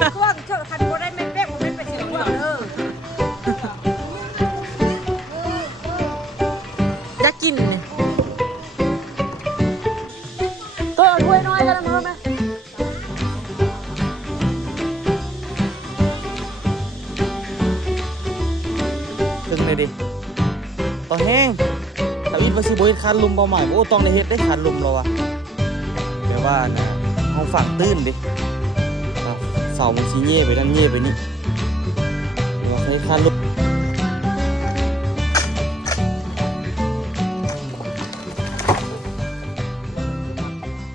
สียงกว้างเจ้าคันโบได้ไม่เป๊ะผมไม่เป็นเสียงกว้างอยากกินเนี่ยตัวถ้วยน้อยกันนะมั้ยถึงเลยดิต่อแห้งแต่อีกว่าสิบ่เฮ็ดคันลมบ่ใหม่โอ้ต้องได้เฮ็ดได้คันลมแล้วอะแปลว่านะห้องฝั่งตื้นดิเสามันสิเย่ไปนั่นเย่ไปนี่ว่าให้คันลม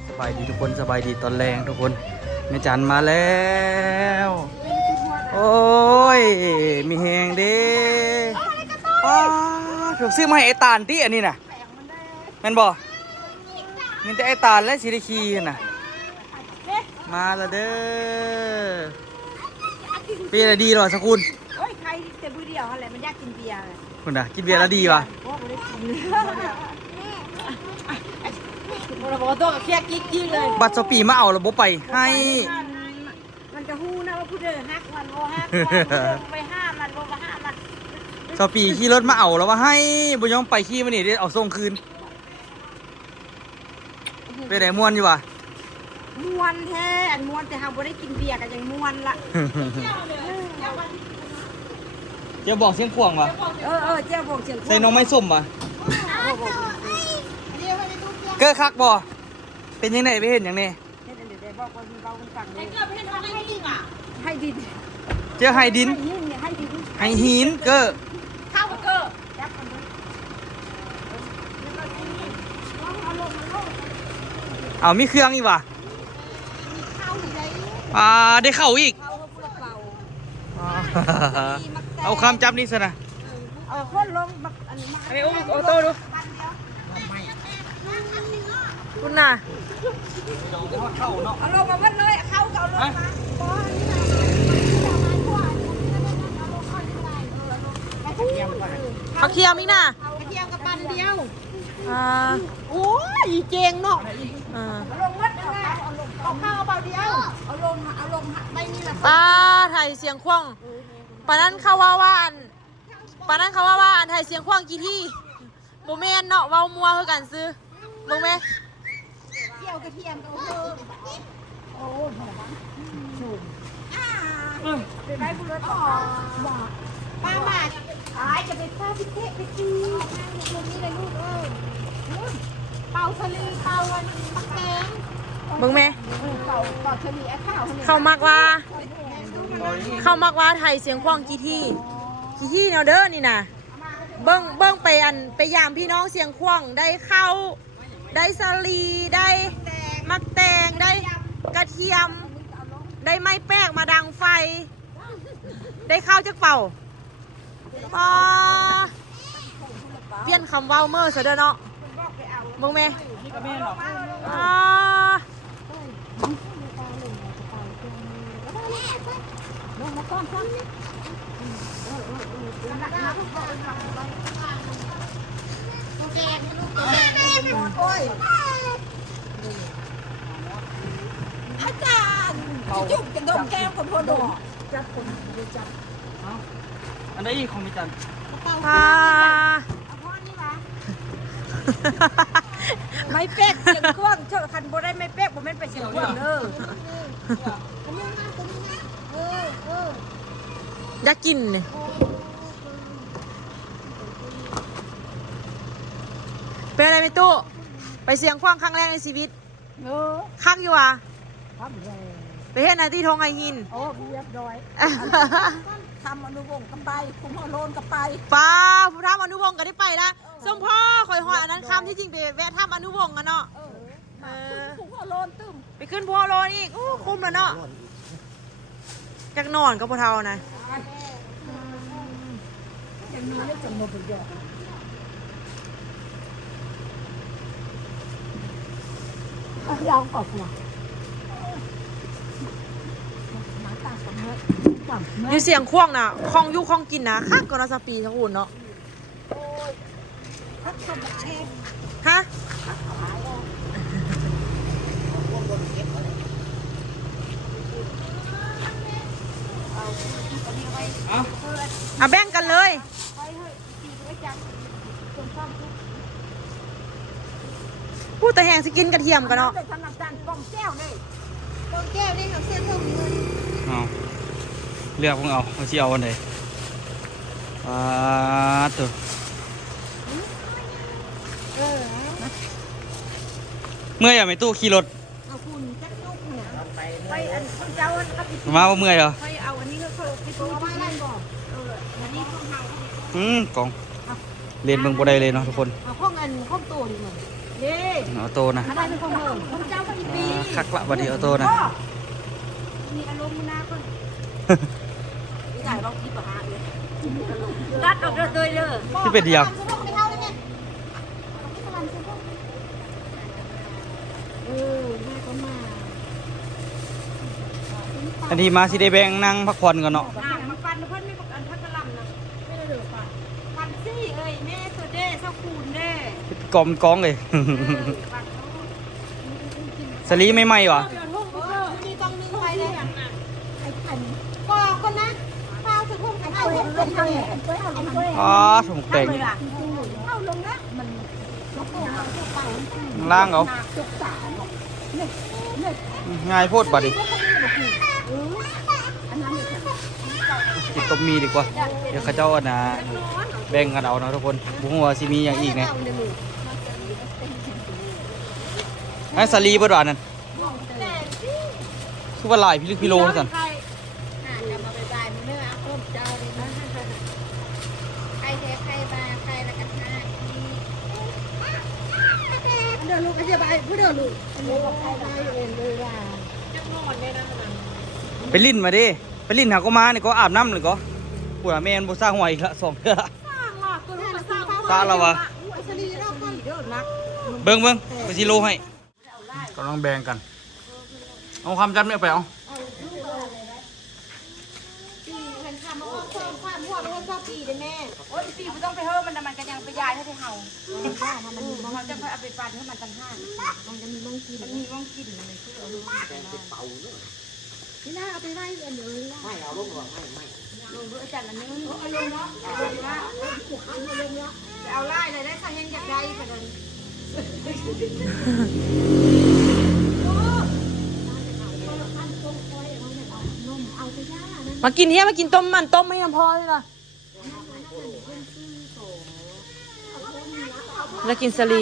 สบายดีทุกคนสบายดีตอนแรงทุกคนแม่จันมาแล้วโอ้ยมีแหงเด้ป้าถูกซื้อมาให้ไอ้ตาลที่อันนี้น่ะแม่นบ่มีแต่ไอ้ตาลและสิริคีน่ะมาแล้วเด้อเป็นอะไรดีหรอสกุล โอ้ยใครแต่บุเดียวอะไรมันยากกินเบียร์เลย คุณน่ะกินเบียร์แล้วดีวะ โอ้ไม่ได้กินเราบอกตัวกับเคียกิ๊กเลย บัตรสปีมาเอาระบบไปให้ มันจะฮู้นะว่าผู้เดินฮักมันโมฮักไปห้ามมันโมมาห้ามมัน สปีขี่รถมาเอาแล้วว่าให้บุญยองไปขี่มานี่ได้เอาส่งคืนไปไหนม่วนอยู่วะ ม้วนแท้อันม้วนแต่หาบ่ได้กินเบียร์กันยังม้วนละ เจ้าบอกเสียงขวางวะ เจ้าบอกเสียง ใส่น้องไม่ส้มวะเกิดคักบ่เป็นยังไงไปเห็นอย่างนี้ เดี๋ยวบอกว่ามีเบาเป็นฝั่งเลยให้ดินอ่ะให้ดิน เจ้าไฮดิน ให้ดิน ไฮหินเกิด ข้าวเกอร์จับกันเลย เอามีเครื่องอีกวะได้เข้าอีกเอาคำจับนี่ซะนะ เอาคนลงแบบอันนี้มา ไอ้อุ้มโอโต้ดูคุณน่ะ เอาลงมาวัดเลยเข้าเอาลงมาเอาเคียมอีกน่ะ กระเทียมกับปันเดียว โอ้ยเจงเนาะ เอาลงวัดเลยเอาข้าวเอาเบาเดียวเอาลงไปนี่แหละ ป้าไทยเสียงคว่องปานั้นเขาว่าอันไทยเสียงคว่องกี่ที่โมเมนเนาะเว้ามัวคือกันซื้อมึงไหม เกี่ยวกระเทียมกับโอ้ไปไปบุรุษป้าบาทขายจะไปข้าวพิเศษไปกินลูกนี่เลยลูกเป่าทะเลเป่าวันปักแกง มึงไหม เป่าทะเลข้าว เขามักว่าไทยเสียงคว่องกี่ที่เนาะเด้อนี่นะเบิ้งไปยามพี่น้องเสียงคว่องได้ข้าวได้สาลีได้มักแตงได้กระเทียมได้ไม้แป้งมาดังไฟ ได้ข้าวจักเป่าเปลี่ยนคำว่าเมื่อซะเด้อเนาะมึงไหมลงมาก้อนก้อนโอ้ยอาจารย์จุ่มกันดมแก้มกับพ่อดอกจับคนจับ อันนี้ของมิจัน ไม่เป๊กเสียงกว้างเจ้าคันโบได้ไม่เป๊กผมไม่เป็นเสียงกว้างอยากกินเนี่ยเป็นอะไรไม่ตู้ไปเสียงคว้างครั้งแรกในชีวิตคักอยู่วะไปเห็นนาที่ทงไอหิน โอ้เรียบร้อยทำอนุวงศ์กับไปคุ้มฮอโลนกับไป ป้าผู้ทำอนุวงศ์ก็ได้ไปละส้มพ่อคอยหอยอันนั้นคำที่จริงไปแวะทำอนุวงศ์กันเนาะคุ้มฮอโลนตึ้ม ไปขึ้นพัวโลนอีกคุ้มแล้วเนาะจากนอนก็พอเท่านะ อย่างนี้ได้จังหวะประโยชน์ยาวกว่าหัวอยู่เสียงคว่องน่ะคล่องยุคล่องกินนะคักกว่านาสปีทั้งอุ่นเนาะฮะ เอาแบ่งกันเลย ไปเฮ้ยตีไว้จังคนซ่อมทุก พูดแต่แหงสิกินกระเทียมกันเนาะ เป็นสำหรับจานป้องแก้วนี่ป้องแก้วนี่เขาเสื้อเท่าเงิน เอาเลือกพวกเอาที่เอาวันไหนตัว เมื่อยอ่ะไม่ตู้ขี่รถ เอาคุณจักลูกเนี่ยไปอันคนเจ้าอันกับ มาว่าเมื่อยเหรอ ไปเอาอันนี้ก็เขาไปตัวไว้ไล่ก่อนอันนี้ของเฮากองเรียนเบิ่งบ่ได้เลยเนาะทุกคน เอาข้องอันข้องโตดีหน่อยเย่ เอาโตนะ อะไรเป็นของเฮาของเจ้าก็อีปี คักละบัดนี้เอาโตนะ มีอารมณ์นะคนนี่ถ่ายเราที่ปะฮะเลยรัดออกเลยเลย ที่เป็นเดียว อันที่มาสิได้แบ่งนั่งพักผ่อนก่อนเนาะ มาปันเพิ่นไม่ปันพักกะลำนะไม่ได้เดือปันปันซี่เอ้ยแม่ตัวเด้เจ้าคูณเด้ กอมกองเลย สลีไม่ไหมวะ นี่ต้องนึงไปเลยไอ้ขันก็นะข้าวจะพุ่งไอ้ข้าวเป็นทางไหน อ๋อสมแต่ง เข้าลงนะมันลงไป ล่างเอา จุกสา ง่ายโพดบัดดิกินต้มมีดีกว่า เดี๋ยวเขาเจ้าอันน่ะแบ่งกันเอาเนาะทุกคนบุ้งว่าสิมีอย่างอีกไงไอ้สลีเบิดหวานนั่นคือว่าหลายพี่โลสั่น จะมาไปบายมันเนื้อต้มเจ้าเลยนะใครเทใครบาใครละกันห้าเดี๋ยวลูกจะไปผู้เดี๋ยวลูกอันนี้บอกใครบาเองเลยว่าจะนอนได้นะมัน ไปลิ้นมาดิไปลิ้นหาก็มานี่ก็อาบน้ำเลยก็ปวดแม่นบ่สร้างหัวอีกละ2เทื่อละ สร้างหรอตัวลูกมาสร้าง สร้างแล้ววะ สลีเราก็เยอะนัก เบิ่งไปสิโลให้ก็ต้องแบ่งกัน เอาความจันไม่เอาไปเอา ปีเป็นคำว่าความหัวเป็นชอบปีได้แม่โอ้ยปีไม่ต้องไปเฮ้มันมันกันยังไปยายให้เห่ามันจะเอาไปฟันให้มันตั้งห้ามันจะมีม่องกินมันมีม่องกินอะไรคือเอาลูกนี่น่าเอาไปไว้อันเดียวไม่เอาลูกหรอกไม่ลงด้วยจันอันนี้เอาลงเนาะเอาลงเนาะจะเอาไล่เลยได้ใครยังอยากได้กันเลย มากินเฮียมากินต้มมันต้มไม่ยังพอเลยล่ะแล้วกินสลี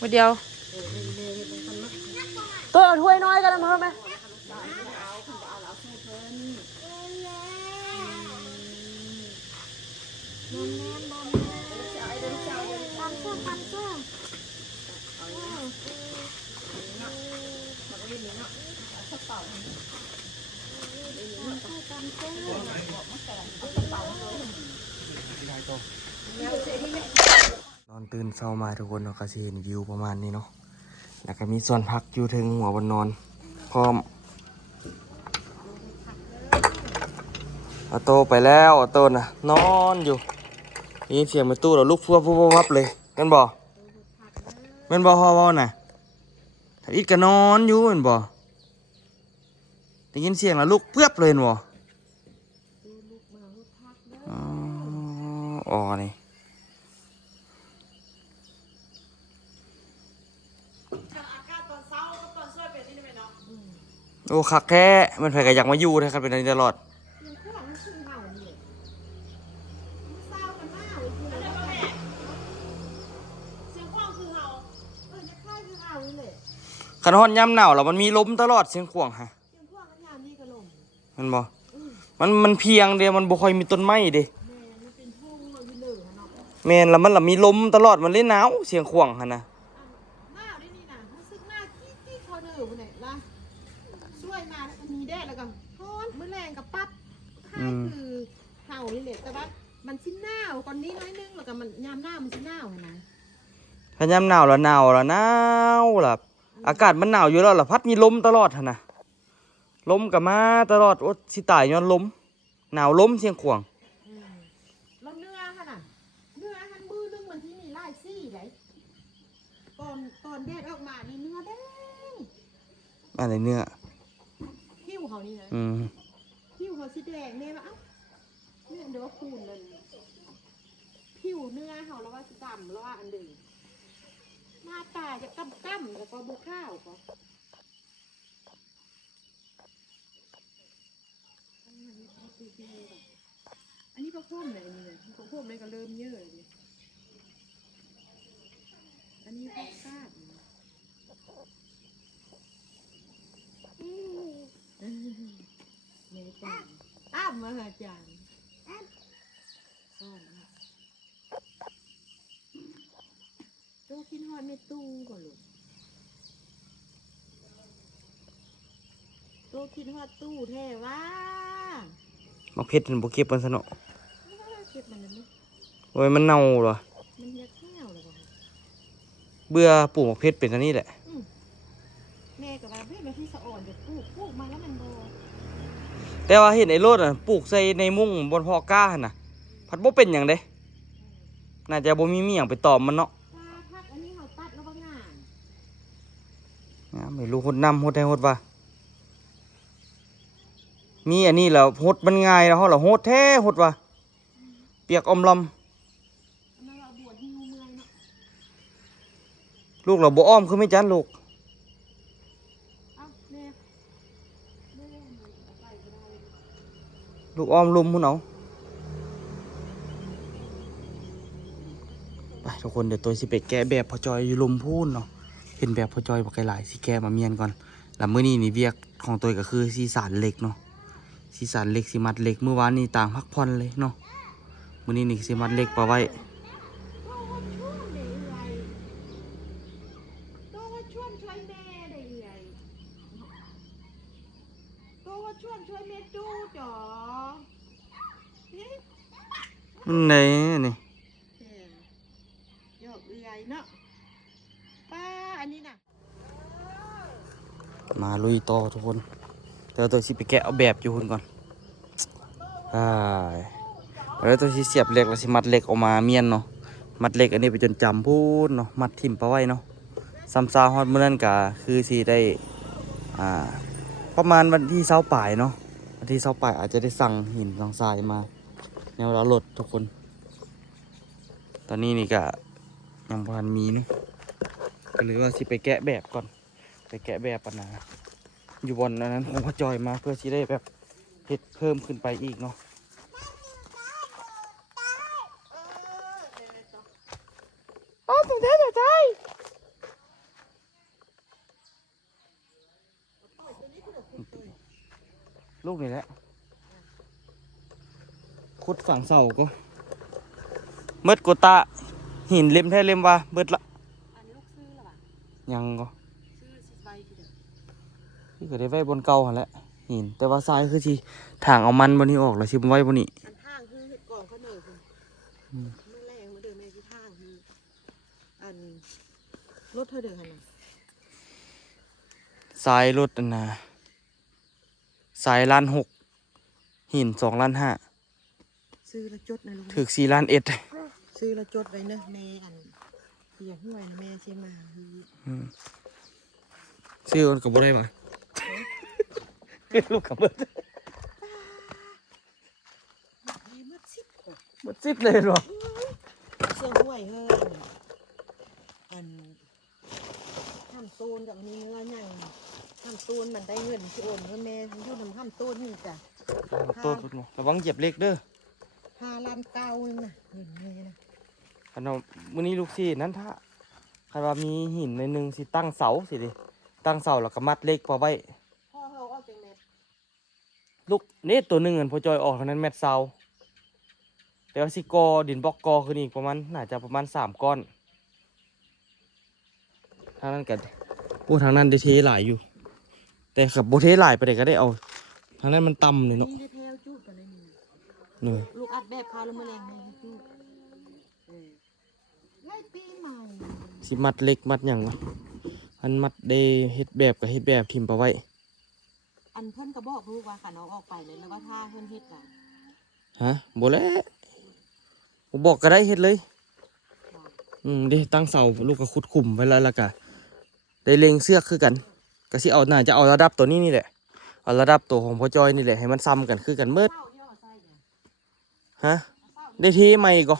วันเดียวตัวเอาถ้วยน้อยกันนะพ่อไหมนอนตื่นเช้ามาทุกคนเนาะก็สิเห็นวิวประมาณนี้เนาะแล้วก็มีส่วนพักอยู่ถึงหัวบนนอนพร้อมเอาโตไปแล้วเอาโตน่ะนอนอยู่นี่เสียงประตูเราลุกฟัวฟัววับเลยแม่นบ่แม่นบ่ฮอวน่ะถ้าอีกก็นอนอยู่แม่นบ่ได้ยินเสียงแล้วลุกเพือบเลยแม่นบ่อ๋อนี่โอ้คักแท้มันไผก็อยากมาอยู่เลยครับเป็นอันนี้ตลอดคันฮ้อนยามหนาวแล้วมันมีลมตลอดเสียงขวางฮะมันบ่มันเพียงเดียวมันบ่ค่อยมีต้นไม้เด้แม่นแล้วมันละมีลมตลอดมันเลยหนาวเสียงขวางหั่นน่ะ หน้าได้นี่นะรู้สึกหน้าที่เขาเดือดเนี่ยละช่วยมาแล้วมีแดดแล้วก็ร้อนมื้อแรงกับปั๊บให้คือเห่านี่แหละแต่ว่ามันชิ้นหน้าก่อนนี้น้อยนึงแล้วก็มันยามหน้ามันชิ้นหน้านะ ถ้ายามหนาวแล้วหนาวล่ะอากาศมันหนาวอยู่แล้วล่ะพัดมีลมตลอดหั่นน่ะลมก็มาตลอดโอ๊ยสิตายย้อนลมหนาวลมเสียงขวาง แล้วเนื้อค่ะน่ะเนื้อหันมือนึงมันที่มีลายซี่ไหนตอนแดดออกมานี่เนื้อแดง อะไรเนื้อ ผิวเขานี่นะ อืม ผิวเขาสีแดงเนี่ยเอ้าเนี่ยเดี๋ยวว่าคูณมันผิวเนื้อเขาแล้วว่าสีดำแล้วว่าอันเดิมหน้าตาจะกั้มแล้วก็บุข้าวก็อันนี้พระพุ่มเลยอันนี้เนี่ยพระพุ่มเลยก็เริ่มเยอะเลยอันนี้พระกาดเมจานอ้ามมาอาจารย์ซ่อนตู้กินฮอดในตู้ก่อนลูกตู้กินฮอดตู้แท้ว่า มักเพชรมันบ่เก็บมันซะเนาะ เก็บมันเลยมั้ย โอ้ยมันเน่าเหรอ มันยักแก้วเลยว่ะ เบื่อปลูกมักเพชรเป็นอันนี้แหละ แม่กับว่าเฮ้ยมันที่สะอ่อนเดี๋ยวปลูกมาแล้วมันโบ แต่ว่าเห็นไอ้โลดอ่ะปลูกใส่ในมุ้งบนพอกล้าหั่นน่ะพัดบ่เป็นหยังเด้น่าจะบ่มีหยังไปตอมมันเนาะ ถ้าพักอันนี้เขาตัดแล้วบางงาน ไม่รู้หดน้ำหดได้หดว่ามีอันนี้แล้วหดมันง่ายแล้วเฮาล่ะหดแท้หดว่าเปียกอมลำ มันเราบวชฮิวเมื่อยเนาะ ลูกเราบ่อ้อมคือไม่จันลูก เอ้าแม่แม่เอาไปก็ได้ ลูกอ้อมลุมพุ่นเอาไปทุกคนเดี๋ยวตัวสิไปแกะแบบพอจอยอยู่ลุมพูนเนาะเห็นแบบพอจอยบอกหลายสิแกะมาเมียนก่อนแล้วมื้อนี้นี่เวียกของตัวก็คือสีสานเหล็กเนาะสีสานเหล็กสิมัดเหล็กเมื่อวานนี่ต่างพักผ่อนเลยเนาะมื้อนี้นี่สิมัดเหล็กปะไว้ ตัวว่าช่วยช่วยแม่ได้ไงตัวว่าช่วยแม่ดูจ๋อเฮ้ย มันไหนนี่ หยอกเอื่อยเนาะป้าอันนี้น่ะ มาลุยต่อทุกคนเดี๋ยวตัวสิไปแกะเอาแบบอยู่พุ่นก่อนแล้วตัวสิเสียบเหล็กแล้วสิมัดเหล็กออกมาเมียนเนาะมัดเหล็กอันนี้ไปจนจำพูนเนาะมัดทิ่มปะไว้เนาะซ้ำซาฮอดมื้อนั้นก็คือสิได้ประมาณวันที่20ปลายเนาะวันที่20ปลายอาจจะได้สั่งหินสั่งทรายมาแนวละรถทุกคนตอนนี้นี่ก็ยังบ่ทันมีเนาะก็เลยว่าสิไปแกะแบบก่อนไปแกะแบบปะนะอยู่บนนั้นผมก็จอยมาเพื่อสิได้แบบเฮ็ดเพิ่มขึ้นไปอีกเนาะอ๋อตื่นเต้นใจลูกนี่แหละขุดฝั่งเสาก็เมื่อกูตาหินเล็มแท้เล็มว่าเบิดละ อันนี้ลูกซื้อหรอวะ ยังก็ ซื้อสิใบทีเดียว ที่ก็ได้ไว้บนเก่าหั่นแหละหินแต่ว่าทรายคือที่ถางเอามันบนนี้ออกแล้วชิมไว้บนนี้ อันทางคือเห็ดกล่องเขาหน่อยคุณเมื่อแรงมาเดินแม่ที่ทางคืออันรถเธอเดินหันน่ะ ทรายรถอันน่ะทราย1,600,000หิน2,500,000 ซื้อแล้วจดนะลุง ถึก4,100,000 ซื้อแล้วจดไว้เนอะแม่อันเสียห้วยนะแม่เชียมาคือ ซื้อมันกับบ่ได้มาลูกกับเบิด ดีมากสิบกว่า เบิดซิบเลยหรอ เสื้อห้วยเฮ้ยอันทำตูนกับมีเนื้อหยังทำตูนมันได้เงินที่โอนเงินแม่อยู่ทำทำตูนนี่จ้ะ ต้นพุ่นเนาะระวังเหยียบเหล็กเด้อ 5,900,000นึงนะเงินแม่นะ คันว่ามื้อนี้ลูกสินั้นถ้าคันว่ามีหินในหนึงสิตั้งเสาสิดิตั้งเสาแล้วก็มัดเหล็กพอไว้ พ่อเขาเอาจังเม็ด ลูกนี่ตัวหนึงอันพอจอยออกเท่านั้นแมตรเสาแต่ว่าสิกอดินบล็อกกอคือนี่ประมาณน่าจะประมาณ3ก้อนทางนั้นก็โอ้ทางนั้นได้เทหลายอยู่ แต่กับบ่เทหลายไปได้ก็ได้เอาทางนั้นมันต่ำเลยเนาะ นี่ได้แถวจุดกันเลยนี่ นี่ ลูกอัดแบบเขาแล้วมาแรงให้จุดไล่ปีใหม่ สิมัดเหล็กมัดหยังวะอันมัดเดเฮ็ดแบบกับเฮ็ดแบบทิมไปไว้ อันเพิ่นก็บอกลูกว่าค่ะน้องออกไปเลยแล้วว่าถ้าเพิ่นเฮ็ดอ่ะ ฮะบ่แล้วผมบอกก็ได้เฮ็ดเลยเด้ตั้งเสาลูกก็ขุดขุมไว้แล้วก็ได้เล็งเสือกคือกัน ก็สิเอาน่าจะเอาระดับตัวนี้นี่แหละเอาระดับตัวของพ่อจอยนี่แหละให้มันซ้ำกันคือกันเมิดฮะได้เทใหม่ก็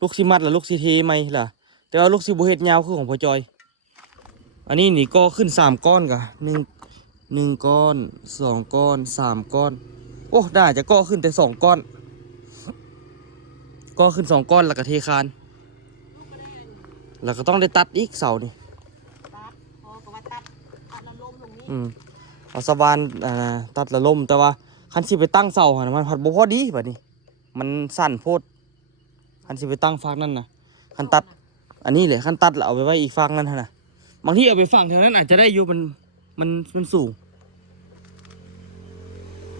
ลูกสิมัดแล้วลูกสิเทใหม่ล่ะแต่ว่าลูกสิบ่เฮ็ดยาวคือของพ่อจอยอันนี้นี่ก็ขึ้น3ก้อนกะ1ก้อน2ก้อน3ก้อนโอ้ได้จะก็ขึ้นแต่2ก้อนก็ขึ้น2ก้อนแล้วก็เทคานแล้วก็ต้องได้ตัดอีกเสานี่ ตัดพอก็ว่าตัดเอาน้ำลมลงนี้ เอาสว่านตัดละลมแต่ว่าคันสิไปตั้งเสาหั่นมันพัดบ่พอดีบัดนี้มันสั่นโพดคันสิไปตั้งฝั่งนั้นน่ะคันตัดอันนี้แหละคันตัดแล้วเอาไปไว้อีกฝั่งนั้นหั่นน่ะบางทีเอาไปฝั่งแถวนั้นอาจจะได้อยู่มันสูง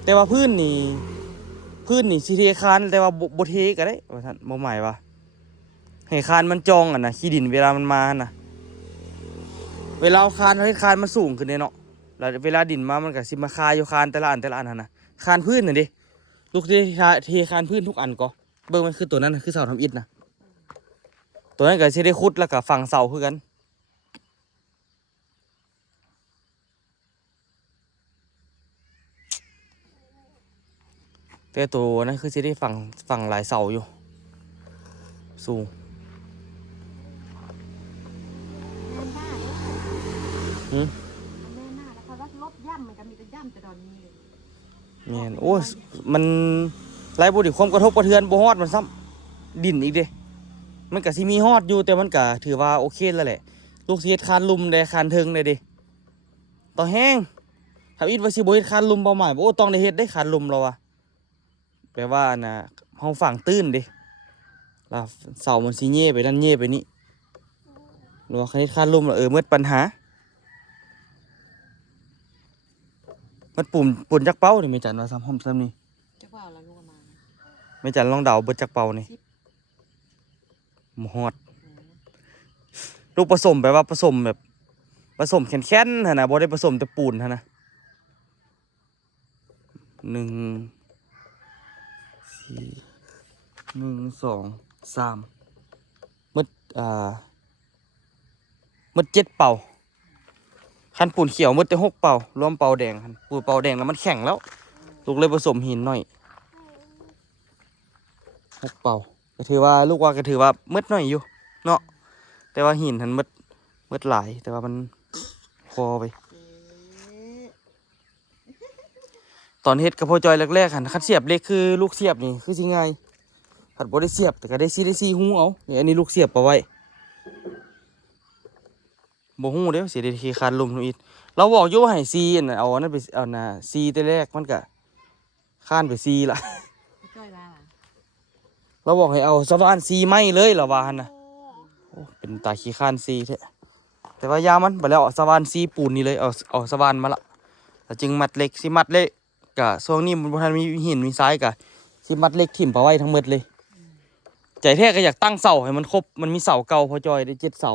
แต่ว่าพื้นนี่สิเทคานแต่ว่าบ่เทก็ได้ว่าท่านบ่หมายว่าให้คานมันจองอ่ะนะขี้ดินเวลามันมาน่ะเวลาคานเฮ็ดคานมันสูงขึ้นเนาะแล้วเวลาดินมามันก็สิมาคาอยู่คานแต่ละอันหั่นน่ะคานพื้นน่ะดิลูกเทคานพื้นทุกอันก็เบิ่งมันคือตัวนั้นน่ะคือเสาทำอิฐน่ะตัวนั้นก็สิได้ขุดแล้วก็ฝังเสาคือกันแต่ตัวนั้นคือสิได้ฝังหลายเสาอยู่สูงแม่หน้าแล้วเขาว่าลบย่ำมันก็มีแต่ย่ำแต่ตอนนี้เลย แม่นโอ้ยมันไร้บ่ดิความกระทบกระเทือนบ่ฮอดมันซ้ำดินอีกเด้มันก็สิมีฮอดอยู่แต่มันก็ถือว่าโอเคแล้วแหละลูกสิเฮ็ดคานลุมได้คานเทิงได้เด้ต่อแห้งถ้าอิดว่าสิบ่เฮ็ดคานลุมเป้าหมายบ่โอ้ต้องได้เฮ็ดได้คานลุมแล้วว่ะแปลว่าน่ะเฮาฝังตื้นเด้แล้วเสามันสิเย่ไปนั่นเย่ไปนี่หรือว่าคันเฮ็ดคานลุมแล้วหมดปัญหามันปุ่นจักเป้านี่แม่จันว่าซ้ำห้อมซ้ำนี่ จะว่าอะไรลูกมา แม่จันลองเดาเบิดจักเป้านี่บ่ฮอดลูกผสมแปลว่าผสมแบบผสมแข็งๆหั่นน่ะบ่ได้ผสมแต่ปูนหั่นน่ะ1 4 1 2 3หมดหมด7เป่าคันปูนเขียวหมดแต่6เป่ารวมเป่าแดงคันปูนเป่าแดงแล้วมันแข็งแล้วลูกเลยผสมหินหน่อย6เป่าก็ถือว่าลูกว่าก็ถือว่าหมดหน่อยอยู่เนาะแต่ว่าหินหันหมดหลายแต่ว่ามันพอไปตอนเฮ็ดกับพ่อจอยแรกๆหันคันเสียบเล็กคือลูกเสียบนี่คือสิง่ายผัดบ่ได้เสียบแต่ก็ได้ซีหูเอานี่อันนี้ลูกเสียบเอาไว้บ่ฮู้เด้อสิได้ขี้คานลมทุกอีกเราบอกอยู่ว่าให้ซีอันน่ะเอาอันนั้นไปเอาน่ะซีแต่แรกมันก็คานไปซีละ จ้อยว่า เราบอกให้เอาสว่านซีไม้เลยเหรอวาหั่นน่ะโอ้เป็นตาขี้คานซีแท้แต่ว่ายามันบ่แล้วเอาสว่านซีปูนนี่เลยเอาสว่านมาละแล้วจึงมัดเหล็กสิมัดเหล็กก็ช่วงนี้มันบ่ทันมีหินมีทรายก็สิมัดเหล็กถิ่มไปไว้ทั้งหมดเลยใจแท้ก็อยากตั้งเสาให้มันครบมันมีเสาเก่าพอจอยได้7เสา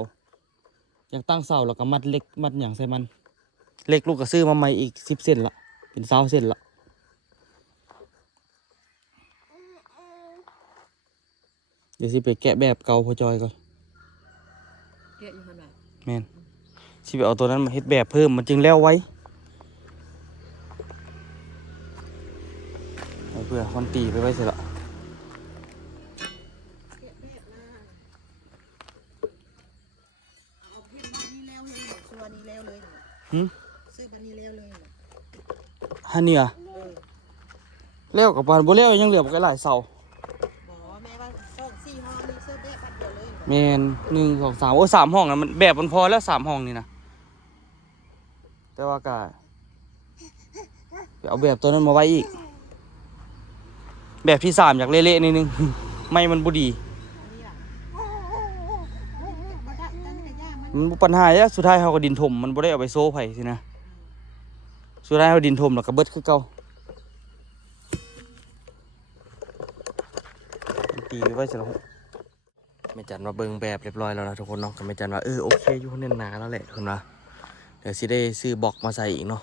อยากตั้งเสาแล้วก็มัดเหล็กมัดหยังใส่มันเหล็กลูกก็ซื้อมาใหม่อีก10เส้นละเป็น20เส้นละเดี๋ยวสิไปแกะแบบเก่าพอจอยก่อน เกะอยู่คนไหน แม่นสิไปเอาตัวนั้นมาเฮ็ดแบบเพิ่มมันจึงแล้วไว้เอาเพื่อคอนตีไปไว้เสร็จละ เกะแบบมาเอาเพียงบ้านนี้แล้วเลยซื้อวันนี้แล้วเลยซื้อวันนี้แล้วเลย ฮันนี่อ่ะแล้วกับปานบ่แล้วยังเหลือบ่หลายเสา บอกแม่ว่าส่ง4 ห้องนี่ซื้อแบบปัดเดียวเลย แม่น1 2 3โอ้3ห้องน่ะมันแบบมันพอแล้ว3ห้องนี่นะแต่ว่าก็ไปเอาแบบตัวนั้นมาไว้อีกแบบที่3อยากเละๆนิดนึง ไม่มันบ่ดี นี่ล่ะบ่ได้ตั้งแต่ย่ามัน มันบ่ปัญหาแล้วสุดท้ายเฮาก็ดินถมมันบ่ได้เอาไปโซ่ไผสินะสุดท้ายเฮาดินถมแล้วก็เบิดคือเก่าตีไว้ซะแล้วแม่จันมาเบิ่งแบบเรียบร้อยแล้วนะทุกคนเนาะก็แม่จันว่าโอเคอยู่เน้นหนาแล้วแหละคุณว่าเดี๋ยวสิได้ซื้อบล็อกมาใส่อีกเนาะ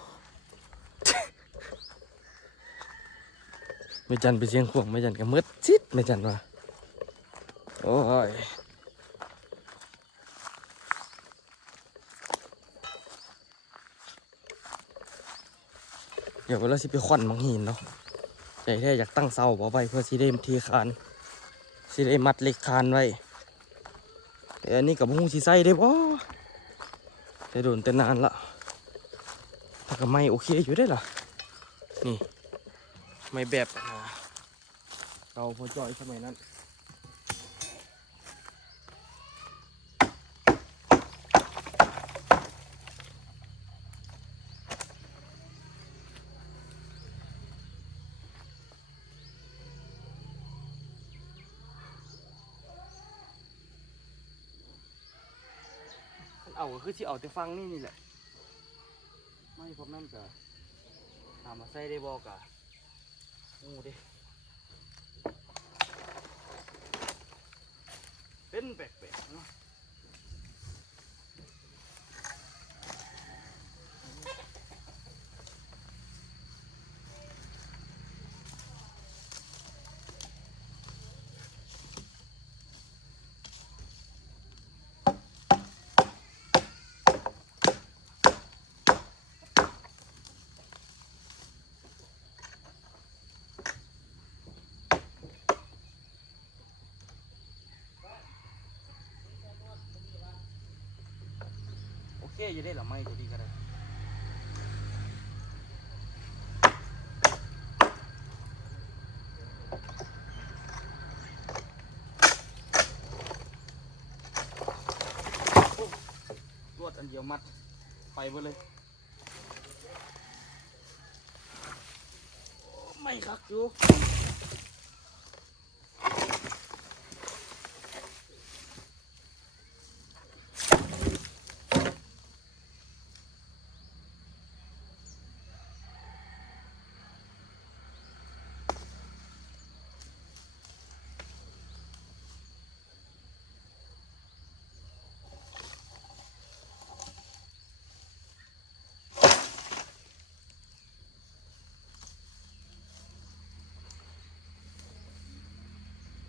แม่จันไปเสียงข่วงแม่จันก็มืดชิดแม่จันว่าโอ้ย เดี๋ยวเราสิไปขวัญมังหินเนาะใจแท้อยากตั้งเสาเอาไว้เพื่อสิได้ทีคานสิได้มัดเหล็กคานไว้แต่อันนี้กับมุ้งสีใส่ได้บ่แต่โดนแต่นานละถ้าก็ไม่โอเคอยู่ได้ล่ะนี่ไม่แบบเราพอจอยสมัยนั้นเอาก็คือที่เอาแต่ฟังนี่แหละไม่พบนั่นกะหามาใส่ได้บอกะโอ้เด้เป็นแปลกๆเนาะโอเคจะได้หรือไม่จะดีก็ได้รวดอันเดียวมัดไปหมดเลยไม่คักอยู่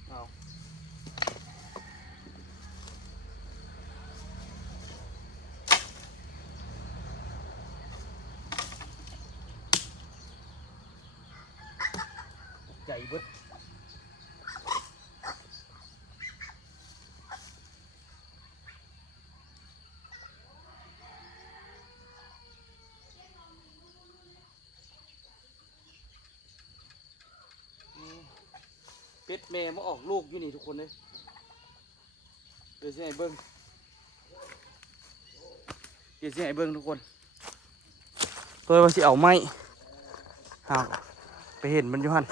เอาใจเบิดเป็ดแม่มาออกลูกอยู่นี่ทุกคนเลยเดี๋ยวสิให้เบิ้งทุกคนเพื่อว่าสิเอาไม้หาไปเห็นมันอยู่หัน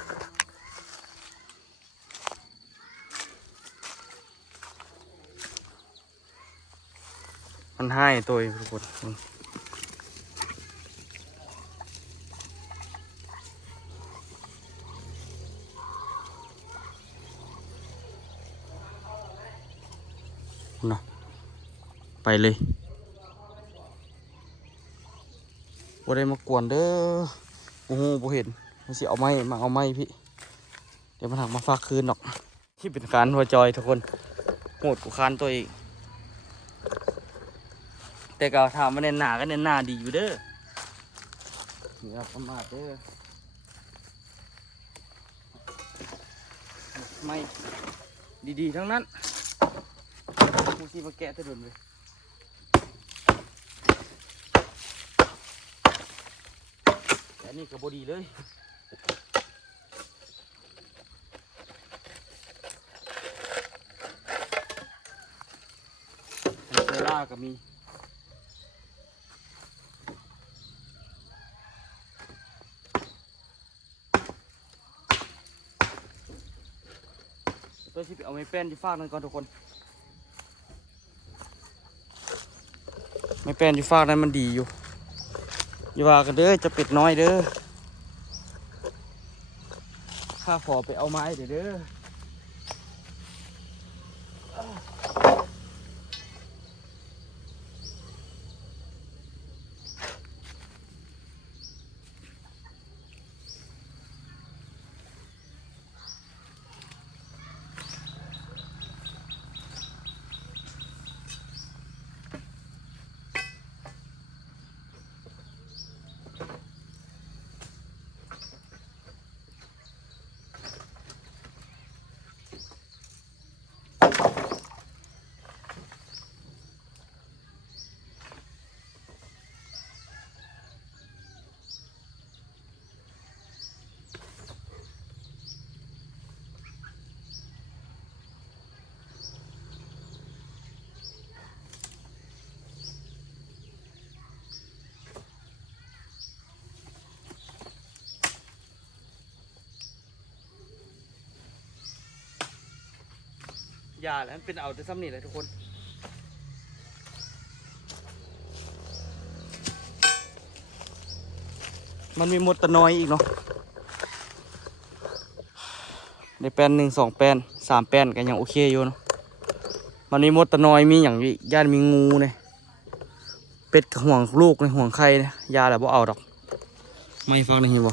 มันให้ตัวทุกคนเนาะไปเลยบ่ได้มากวนเด้อโอ้โหบ่เห็นมันสิเอาไม้มาเอาไม้พี่เดี๋ยวมันหักมาฝากคืนหรอกที่เป็นการหัวจอยทุกคนโหดกูคานตัวเองแต่ก็ถามว่าเน้นหนาก็เน้นหนาดีอยู่เด้ออย่าประมาทเด้อไม่ดีๆทั้งนั้นมูซีมาแกะถนนเลยแต่นี่ก็บดีเลยเซล่าก็มีตัวที่เอาไม้แป้นที่ฟากนั่นก่อนทุกคนไม้แป้นที่ฟากนั้นมันดีอยู่อย่าว่ากันเด้อจะเป็ดน้อยเด้อข้าขอไปเอาไม้เด้อ ยาแล้วมันเป็นเอาแต่ซ้ำนี่เลยทุกคนมันมีมดตะนอยอีกเนาะในแปลน1 2 แปลน3 แปลนกันยังโอเคอยู่เนาะมันมีมดตะนอยมีอย่างย่านมีงูเนี่ยเป็ดกับห่วงลูกในห่วงไข่เนี่ยยาแล้วบ่เอาดอกไม่ฟังได้เห็นบ่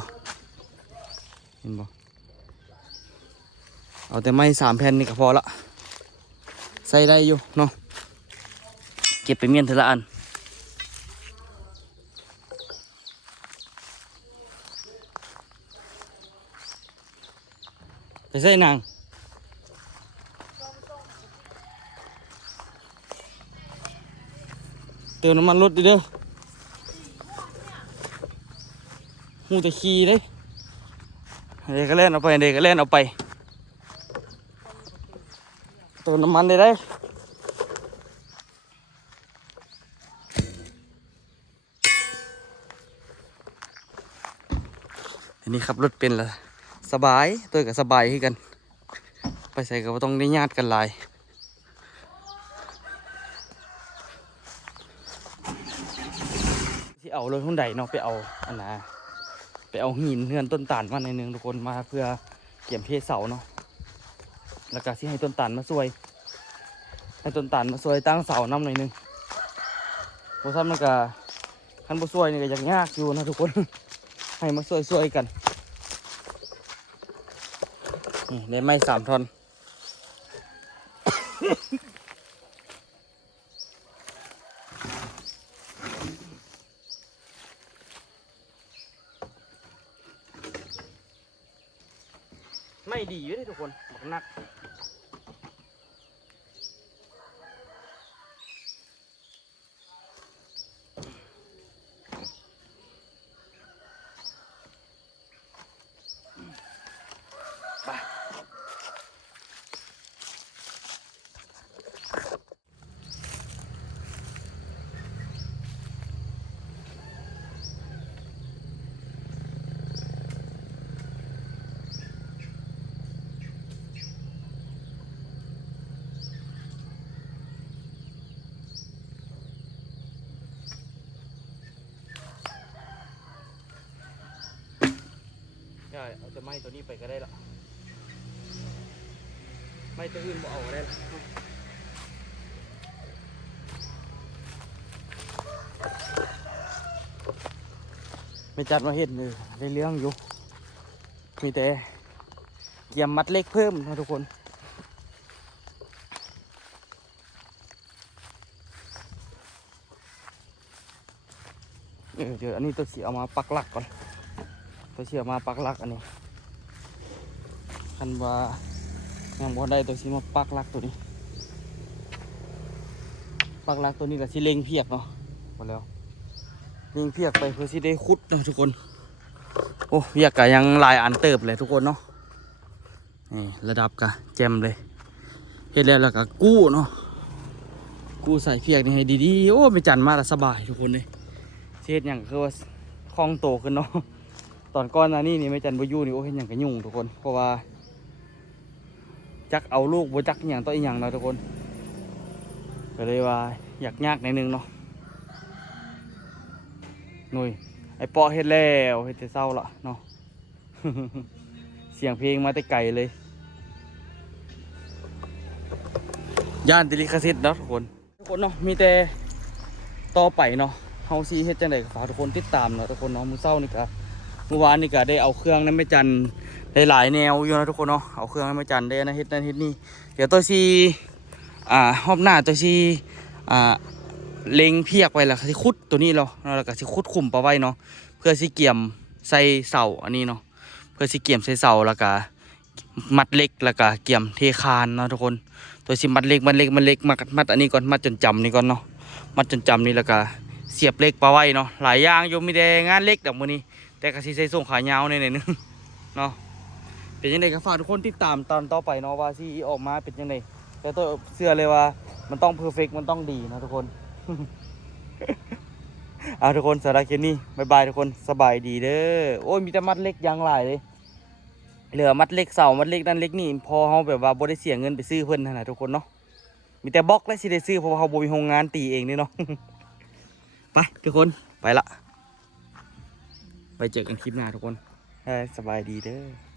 เอาแต่ไม้3 แผ่นนี่ก็พอละใส่ได้อยู่เนาะเก็บไปเมียนทีละอันไปใส่นางเติมน้ำมันรถดิเด้อหูแต่ขี้เลยเด็กก็เล่นเอาไปเด็กก็เล่นเอาไปเติมน้ำมันได้อันนี้ขับรถเป็นละสบายตัวกับสบายขึ้นกันไปใส่ก็ต้องได้ญาติกันหลายที่เอารถหุ่นใดเนาะไปเอาอันน่ะไปเอาหินเฮือนต้นตาลมาในนึงทุกคนมาเพื่อเกี่ยมเพศเสาเนาะแล้วก็ที่ให้ต้นตาลมาช่วยให้ต้นตาลมาช่วยตั้งเสาน้ำหน่อยนึงเพราะถ้ามันก็ขั้นบ่ช่วยนี่ก็ยากอยู่นะทุกคน ให้มาช่วยกันนี่ได้ไม้3 ท่อน ไม่ดีอยู่เลยทุกคนบอกนักไปได้เอาแต่ไม้ตัวนี้ไปก็ได้ละไม้ตัวอื่นบ่เอาก็ได้ละไม่จัดมาเห็นเลยได้เรื่องอยู่มีแต่เกี่ยมมัดเล็กเพิ่มนะทุกคนเดี๋ยวอันนี้ตัวเสียเอามาปักหลักก่อนตัวเสียมาปักหลักอันนี้คันว่ายังบ่ได้ตัวสีมาปักหลักตัวนี้ปักหลักตัวนี้ก็สิเล็งเพียกเนาะหมดแล้วเล็งเพียกไปเพื่อสิได้ขุดเนาะทุกคนโอ้เพียกก็ยังหลายอันเติบเลยทุกคนเนาะนี่ระดับก็แจ่มเลยเฮ็ดแล้วก็กู้เนาะกู้ใส่เพียกนี่ให้ดีๆโอ้ไปจันมาแล้วสบายทุกคนเลยเฮ็ดหยังคือว่าคล่องโตขึ้นเนาะตอนก่อนนี่ไม่จันบ่อยู่นี่โอ้เห็นอย่างกระยุ่งทุกคนเพราะว่าจักเอาลูกบ่จักอย่างต่ออีกอย่างเนาะทุกคนก็เลยว่าอยากยากในนึงเนาะหนุ่ยไอ้ปอเฮ็ดแล้วเฮ็ดแต่เศร้าละเนาะ เสียงเพลงมาแต่ไกลเลยย่านติลิคาซิตเนาะทุกคนเนาะมีแต่ต่อไปเนาะเฮาสิเฮ็ดจังได๋ก็ฝากทุกคนติดตามเนาะทุกคนเนาะมื้อเช้านี่ก็เมื่อวานนี่ก็ได้เอาเครื่องนั้นไม่จันได้หลายแนวอยู่นะทุกคนเนาะเอาเครื่องนั้นไม่จันได้นะเฮ็ดนั่นเฮ็ดนี่เดี๋ยวตัวซีรอบหน้าตัวซีเล็งเพียกไว้แล้วสิขุดตัวนี้แล้วก็สิขุดขุมปลาไว้เนาะเพื่อสิเกี่ยมใส่เสาอันนี้เนาะเพื่อสิเกี่ยมใส่เสาแล้วก็มัดเล็กแล้วก็เกี่ยมเทคานเนาะทุกคนตัวสิมัดเล็กมัดอันนี้ก่อนมัดจนจำนี่ก่อนเนาะมัดจนจำนี่แล้วก็เสียบเล็กปลาไว้เนาะหลายอย่างอยู่มีแต่งานเล็กดอกมื้อนี้แต่ก็สิใส่ส่งขายาวในนึงเนาะเป็นยังไงก็ฝากทุกคนติดตามตอนต่อไปเนาะว่าสิออกมาเป็นยังไงแต่ตัวเชื่อเลยว่ามันต้องเพอร์เฟกต์มันต้องดีนะทุกคน เอาทุกคนสาระเคนี่บายบายทุกคนสบายดีเด้อโอ้ยมีแต่มัดเล็กยางหลายเลย เหลือมัดเล็กเสามัดเล็กนั่นเล็กนี่พอเฮาแบบว่าบ่ได้เสียเงินไปซื้อเพิ่นนั่นน่ะทุกคนเนาะมีแต่บล็อกและสิได้ซื้อเพราะว่าเฮาบ่มีโรงงานตีเองนี่เนาะ ไปทุกคนไปละไปเจอกันคลิปหน้าทุกคนสบายดีเด้อ